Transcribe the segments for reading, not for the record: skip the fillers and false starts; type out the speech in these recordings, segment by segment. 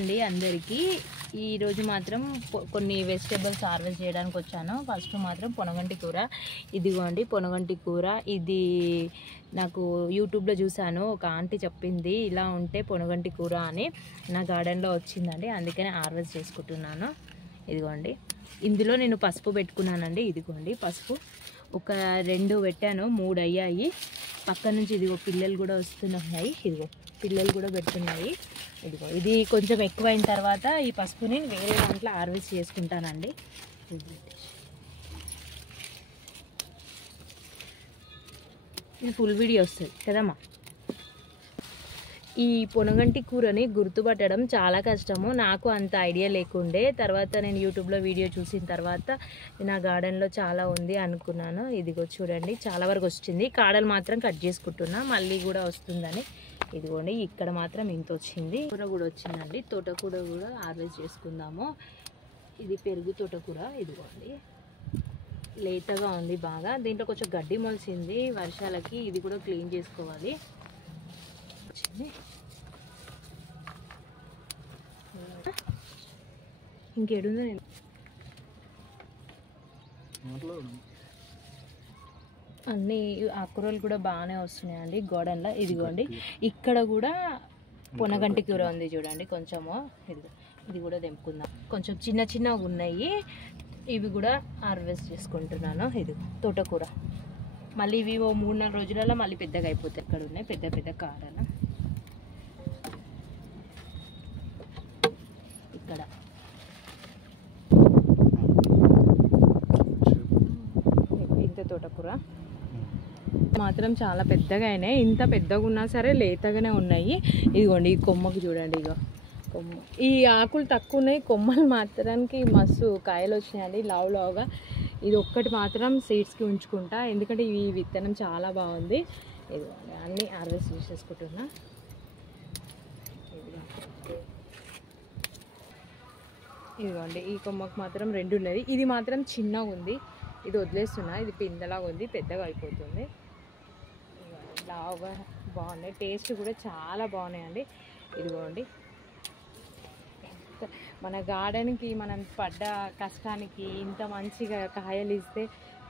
అండి అందరికీ ఈరోజు మాత్రం కొన్ని వెజిటేబుల్స్ హార్వెస్ట్ చేయడానికి వచ్చాను. ఫస్ట్ మాత్రం పొనగంటి కూర. ఇదిగోండి పొనగంటి కూర. ఇది నాకు యూట్యూబ్లో చూసాను, ఒక ఆంటీ చెప్పింది ఇలా ఉంటే పొనగంటి కూర అని. నా గార్డెన్లో వచ్చిందండి, అందుకనే హార్వెస్ట్ చేసుకుంటున్నాను. ఇదిగోండి ఇందులో నేను పసుపు పెట్టుకున్నానండి. ఇదిగోండి పసుపు ఒక 2 పెట్టాను, 3 అయ్యాయి. పక్క నుంచి ఇదిగో పిల్లలు కూడా వస్తున్నాయి. ఇదిగో పిల్లలు కూడా పెడుతున్నాయి. ఇదిగో ఇది కొంచెం ఎక్కువైన తర్వాత ఈ పసుపుని వేరే దాంట్లో హార్వెస్ట్ చేసుకుంటానండి. ఇది ఫుల్ వీడియో వస్తుంది కదమ్మా. ఈ పొనగంటి కూరని గుర్తుపట్టడం చాలా కష్టము. నాకు అంత ఐడియా లేకుండే. తర్వాత నేను యూట్యూబ్లో వీడియో చూసిన తర్వాత నా గార్డెన్లో చాలా ఉంది అనుకున్నాను. ఇదిగో చూడండి చాలా వరకు వచ్చింది. కాడలు మాత్రం కట్ చేసుకుంటున్నా, మళ్ళీ కూడా వస్తుందని. ఇదిగోండి ఇక్కడ మాత్రం ఇంత వచ్చింది. కూర కూడా వచ్చిందండి. తోటకూర కూడా హార్వెస్ట్ చేసుకుందాము. ఇది పెరుగు తోటకూర. ఇదిగోండి లేతగా ఉంది బాగా. దీంట్లో కొంచెం గడ్డి మొలిసింది వర్షాలకి. ఇది కూడా క్లీన్ చేసుకోవాలి. ఇంకేడుందో నేను అన్ని ఆకుకూరలు కూడా బాగానే వస్తున్నాయండి గార్డెన్లో. ఇదిగోండి ఇక్కడ కూడా పొనగంటి కూర ఉంది చూడండి కొంచెము. ఇది కూడా తెంపుకుందాం. కొంచెం చిన్న చిన్నగా ఉన్నాయి, ఇవి కూడా హార్వెస్ట్ చేసుకుంటున్నాను. ఇది తోటకూర. మళ్ళీ ఇవి 3-4 రోజులలో మళ్ళీ పెద్దగా అయిపోతాయి. ఇక్కడ ఉన్నాయి పెద్ద పెద్ద కాడలు. ఇక్కడ ఇంత తోటకూర మాత్రం చాలా పెద్దగా అయినాయి. ఇంత పెద్దగా ఉన్నా సరే లేతగానే ఉన్నాయి. ఇదిగోండి ఈ కొమ్మకు చూడండి. ఇగో కొమ్మ, ఈ ఆకులు తక్కువ ఉన్నాయి, కొమ్మలు మాత్రానికి మస్తు కాయలు వచ్చినాయండి లావు లావుగా. ఇది ఒక్కటి మాత్రం సీడ్స్కి ఉంచుకుంటా, ఎందుకంటే ఈ విత్తనం చాలా బాగుంది. ఇదిగోండి అన్నీ హార్వెస్ట్ చేసేసుకుంటున్నా. ఇదిగోండి ఈ కొమ్మకు మాత్రం 2 ఉన్నది. ఇది మాత్రం చిన్నగా ఉంది, ఇది వదిలేస్తున్నా. ఇది పిందలాగా ఉంది, పెద్దగా అయిపోతుంది. లావుగా బాగున్నాయి, టేస్ట్ కూడా చాలా బాగున్నాయండి. ఇదిగోండి మన గార్డెన్కి మనం పడ్డ కష్టానికి ఇంత మంచిగా కాయలు ఇస్తే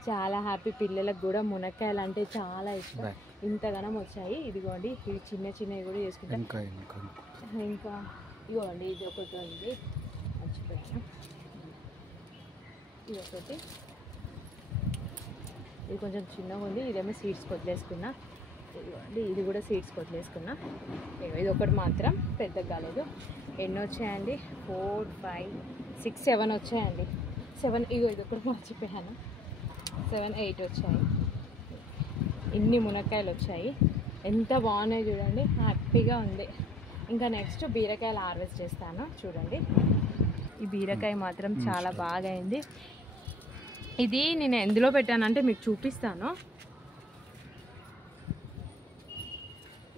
చాలా హ్యాపీ. పిల్లలకు కూడా మునక్కాయలు అంటే చాలా ఇష్టం. ఇంతగానం వచ్చాయి. ఇదిగోండి ఇవి చిన్న చిన్నవి కూడా చేసుకుంటాం. ఇంకా ఇదిగోండి ఇది ఒకటి ఉంది, మర్చిపోయాను. ఇది ఒకటి, ఇది కొంచెం చిన్నగా ఉంది. ఇదేమో సీడ్స్ వదిలేసుకున్నా. ఇదిగోండి ఇది కూడా సీడ్స్ వదిలేసుకున్నా. ఇది ఒకటి మాత్రం పెద్దగా కాలేదు. ఎన్ని వచ్చాయండి? 4, 5, 6, 7 వచ్చాయండి. 7 ఇగో ఇది ఒకటి మర్చిపోయాను. 7, 8 వచ్చాయి. ఇన్ని మునక్కాయలు వచ్చాయి. ఎంత బాగున్నాయి చూడండి, హ్యాపీగా ఉంది. ఇంకా నెక్స్ట్ బీరకాయలు హార్వెస్ట్ చేస్తాను. చూడండి ఈ బీరకాయ మాత్రం చాలా బాగా అయింది. ఇది నేను ఎందులో పెట్టానంటే మీకు చూపిస్తాను.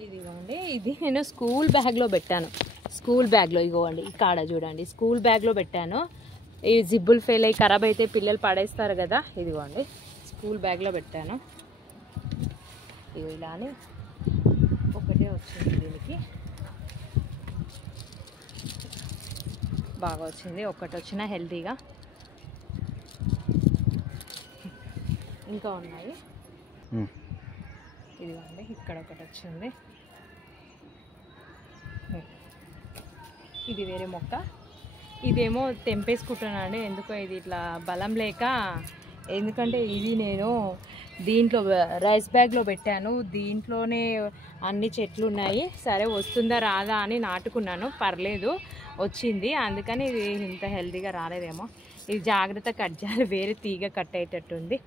ఇదిగోండి ఇది నేను స్కూల్ బ్యాగ్లో పెట్టాను. స్కూల్ బ్యాగ్లో ఇగోండి ఈ కాడ చూడండి, స్కూల్ బ్యాగ్లో పెట్టాను. ఈ జిబ్బులు ఫెయిల్ అయ్యి ఖరాబ్ అయితే పిల్లలు పడేస్తారు కదా. ఇదిగోండి స్కూల్ బ్యాగ్లో పెట్టాను. ఇగో ఇలానే ఒకటే వచ్చింది, దీనికి బాగా వచ్చింది. ఒకటి వచ్చిన హెల్తీగా. ఇంకా ఉన్నాయి. ఇదిగోండి ఇక్కడ ఒకటి వచ్చింది. ఇది వేరే మొక్క. ఇదేమో తెంపేసుకుంటున్నాను, ఎందుకో ఇది ఇట్లా బలం లేక. ఎందుకంటే ఇది నేను దీంట్లో రైస్ బ్యాగ్లో పెట్టాను, దీంట్లోనే అన్ని చెట్లు ఉన్నాయి. సరే వస్తుందా రాదా అని నాటుకున్నాను, పర్లేదు వచ్చింది. అందుకని ఇది ఇంత హెల్తీగా రాలేదేమో. ఇది జాగ్రత్త కట్ చేయాలి, వేరే తీగ కట్ అయ్యేటట్టుంది.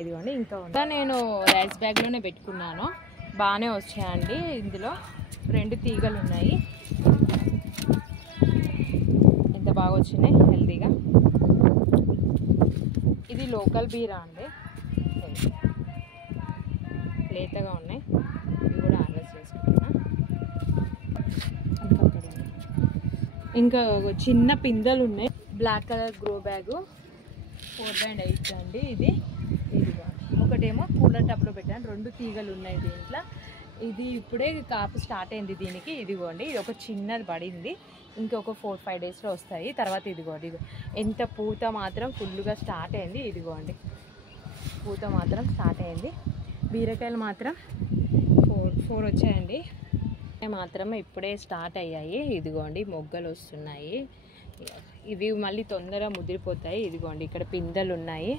ఇదిగోండి ఇంకా నేను రైస్ బ్యాగ్లోనే పెట్టుకున్నాను. బాగానే వచ్చాయండి. ఇందులో 2 తీగలు ఉన్నాయి. ఎంత బాగా వచ్చినాయి హెల్తీగా. ఇది లోకల్ బీరా అండి, లేతగా ఉన్నాయి. ఇవి కూడా హార్వెస్ట్ చేసుకుంటున్నా. ఇంకా చిన్న పిందెలు ఉన్నాయి. బ్లాక్ కలర్ గ్రో బ్యాగు 4/8 అండి ఇది. ఇదిగో ఒకటేమో కూలర్ టబ్లో పెట్టాను. 2 తీగలు ఉన్నాయి దీంట్లో. ఇది ఇప్పుడే కాపు స్టార్ట్ అయింది దీనికి. ఇదిగోండి ఇది ఒక చిన్నది పడింది, ఇంకొక 4-5 డేస్లో వస్తాయి. తర్వాత ఇదిగోండి ఎంత పూత మాత్రం ఫుల్గా స్టార్ట్ అయింది. ఇదిగోండి పూత మాత్రం స్టార్ట్ అయింది. బీరకాయలు మాత్రం 4 వచ్చాయండి, మాత్రం ఇప్పుడే స్టార్ట్ అయ్యాయి. ఇదిగోండి మొగ్గలు వస్తున్నాయి, ఇవి మళ్ళీ తొందరగా ముదిరిపోతాయి. ఇదిగోండి ఇక్కడ పిందెలు ఉన్నాయి.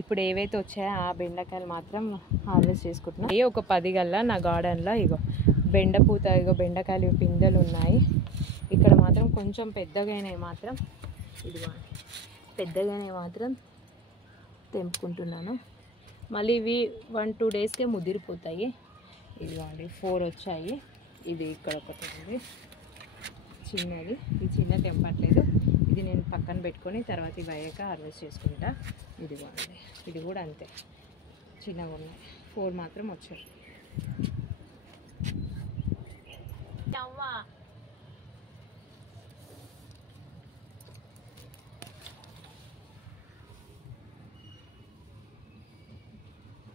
ఇప్పుడు ఏవైతే వచ్చాయో ఆ బెండకాయలు మాత్రం హార్వెస్ట్ చేసుకుంటున్నాయి. ఒక 10 గల్లా నా గార్డెన్లో ఇగో బెండపూత, ఇగో బెండకాయలు పిందెలు ఉన్నాయి. ఇక్కడ మాత్రం కొంచెం పెద్దగానే మాత్రం ఇదిగోండి పెద్దగానే మాత్రం తెంపుకుంటున్నాను. మళ్ళీ ఇవి 1-2 డేస్కే ముదిరిపోతాయి. ఇదిగోండి 4 వచ్చాయి. ఇది ఇక్కడ ఒకటి ఉంది చిన్నది, ఈ చిన్న తెంపట్లేదు, ఇది నేను పక్కన పెట్టుకొని తర్వాత ఇవి అయ్యాక హార్వెస్ట్ చేసుకుంటా. ఇదిగోండి ఇది కూడా అంతే చిన్నగా ఉన్నాయి. 4 మాత్రం వచ్చాయి.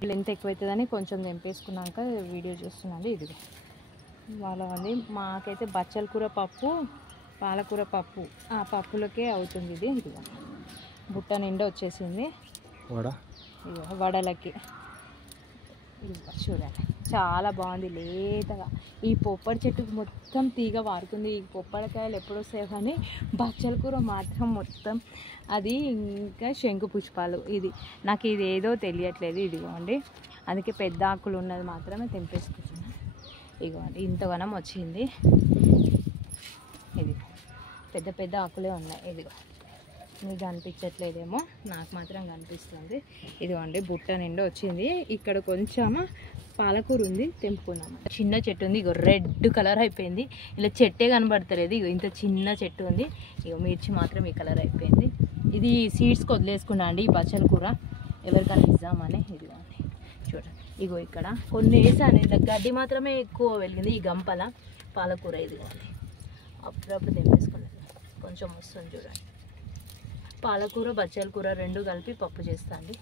లెంత్ ఎక్కువవుతుందని కొంచెం తెంపేసుకున్నాక వీడియో చూస్తున్నాను. ఇది వాళ్ళది మాకైతే బచ్చల కూర పప్పు, పాలకూర పప్పు, ఆ పప్పులకే అవుతుంది ఇది. ఇదిగో బుట్ట నిండా వచ్చేసింది వడలకి. చూడండి చాలా బాగుంది లేతగా. ఈ పొప్పడి చెట్టుకు మొత్తం తీగ వారుతుంది. ఈ పొప్పడికాయలు ఎప్పుడు వస్తాయో కానీ బచ్చల కూర మాత్రం మొత్తం అది ఇంకా శంకు పుష్పాలు. ఇది నాకు ఇది ఏదో తెలియట్లేదు. ఇదిగోండి అందుకే పెద్ద ఆకులు ఉన్నది మాత్రమే తెంపేసుకుంటున్నాను. ఇదిగోండి ఇంతవనం వచ్చింది. ఇది పెద్ద పెద్ద ఆకులే ఉన్నాయి. ఇదిగో మీకు కనిపించట్లేదేమో, నాకు మాత్రం కనిపిస్తుంది. ఇదిగోండి బుట్ట నిండా వచ్చింది. ఇక్కడ కొంచెం పాలకూర ఉంది, తెంపుకున్నాము. చిన్న చెట్టు ఉంది, ఇగో రెడ్ కలర్ అయిపోయింది. ఇలా చెట్టే కనబడతలేదు. ఇగో ఇంత చిన్న చెట్టు ఉంది. ఇగో మిర్చి మాత్రం ఈ కలర్ అయిపోయింది. ఇది సీడ్స్కి వదిలేసుకున్నా అండి ఈ బచ్చల కూర ఎవరికైనా ఇద్దామని. ఇదిగోండి చూడండి ఇగో ఇక్కడ కొన్ని వేసాను, ఇలా గడ్డి మాత్రమే ఎక్కువ వెలిగింది ఈ గంపల పాలకూర. ఇదిగోండి అప్పుడప్పుడు తెంపేసుకున్నాను, కొంచెం వస్తుంది చూడండి. పాలకూర బచ్చల కూర 2 కలిపి పప్పు చేస్తా అండి.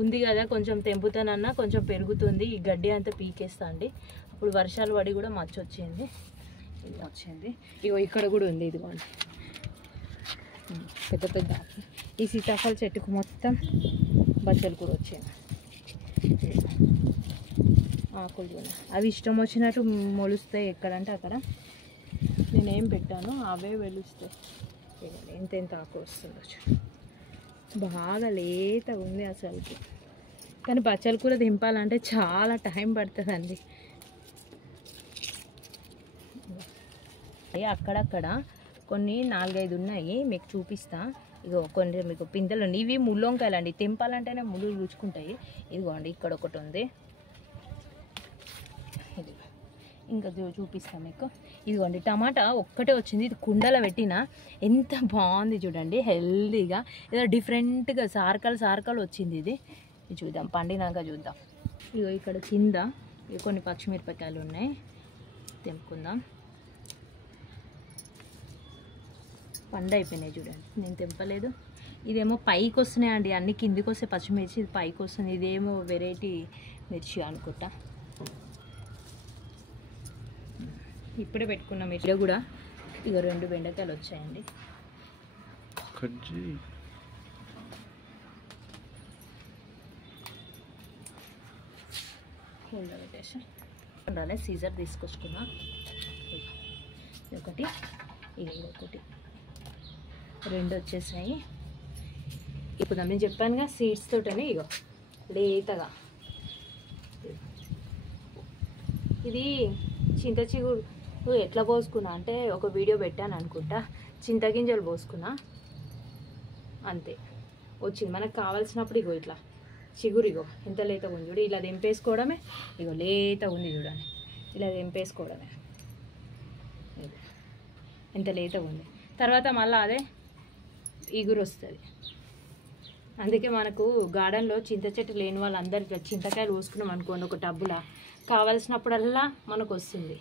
ఉంది కదా కొంచెం తెంపుతానన్నా కొంచెం పెరుగుతుంది. ఈ గడ్డి అంతా పీకేస్తా అండి. అప్పుడు వర్షాలు పడి కూడా మచ్చ వచ్చింది, ఇది వచ్చింది. ఇగో ఇక్కడ కూడా ఉంది. ఇదిగోండి పెద్ద పెద్ద ఈ సీతాఫల చెట్టుకు మొత్తం బచ్చల కూర వచ్చింది. ఆకులు అవి ఇష్టం వచ్చినట్టు మొలుస్తాయి, ఎక్కడంటే అక్కడ. నేనేం పెట్టాను అవే వెలుస్తాయి. ఎంత ఆకు వస్తుందో బాగా లేతగా ఉంది అసలుకి. కానీ బచ్చల కూర దింపాలంటే చాలా టైం పడుతుందండి. అక్కడక్కడ కొన్ని 4-5 ఉన్నాయి, మీకు చూపిస్తా. ఇగో కొన్ని మీకు పిందెలు ఉన్నాయి. ఇవి ముళ్ళొంకాయలు అండి, తెంపాలంటేనే ముళ్ళు రుచుకుంటాయి. ఇదిగోండి ఇక్కడ ఒకటి ఉంది. ఇది ఇంకా చూపిస్తాను మీకు. ఇదిగోండి టమాటా ఒక్కటే వచ్చింది. ఇది కుండలో పెట్టిన ఎంత బాగుంది చూడండి, హెల్దీగా ఏదో డిఫరెంట్గా సార్కలు వచ్చింది. ఇది చూద్దాం, పండినాక చూద్దాం. ఇగో ఇక్కడ కింద కొన్ని పచ్చిమిరపకాయలు ఉన్నాయి, తెంపుకుందాం. పండు అయిపోయినాయి చూడండి, నేను తెంపలేదు. ఇదేమో పైకి వస్తున్నాయండి అన్ని, కిందికి వస్తే పచ్చిమిర్చి, ఇది పైకి వస్తుంది. ఇదేమో వెరైటీ మిర్చి అనుకుంటా. ఇప్పుడే పెట్టుకున్న మిర్చి కూడా ఇక 2 బెండకాయలు వచ్చాయండి. పెట్టేసి ఉండాలి. సీజర్ తీసుకొచ్చుకున్నా. ఒకటి ఇది ఒకటి 2 వచ్చేసాయి. ఇప్పుడు నేను చెప్పానుగా సీడ్స్ తోటనే ఇగో లేతగా. ఇది చింత చిగురు ఎట్లా పోసుకున్నా అంటే ఒక వీడియో పెట్టాను అనుకుంటా. చింతగింజలు పోసుకున్నా అంతే వచ్చింది. మనకు కావాల్సినప్పుడు ఇగో ఇట్లా చిగురు ఇగో ఎంత లేతగా ఉంది చూడు. ఇలా తెంపేసుకోవడమే. ఇగో లేతగా ఉంది చూడండి, ఇలా తెంపేసుకోవడమే. ఎంత లేతగా ఉంది. తర్వాత మళ్ళీ అదే ఇగురు వస్తుంది. అందుకే మనకు గార్డెన్లో చింత చెట్టు లేని వాళ్ళందరికీ చింతకాయలు పోసుకున్నాం అనుకోండి ఒక టబ్బులా, కావాల్సినప్పుడల్లా మనకు వస్తుంది.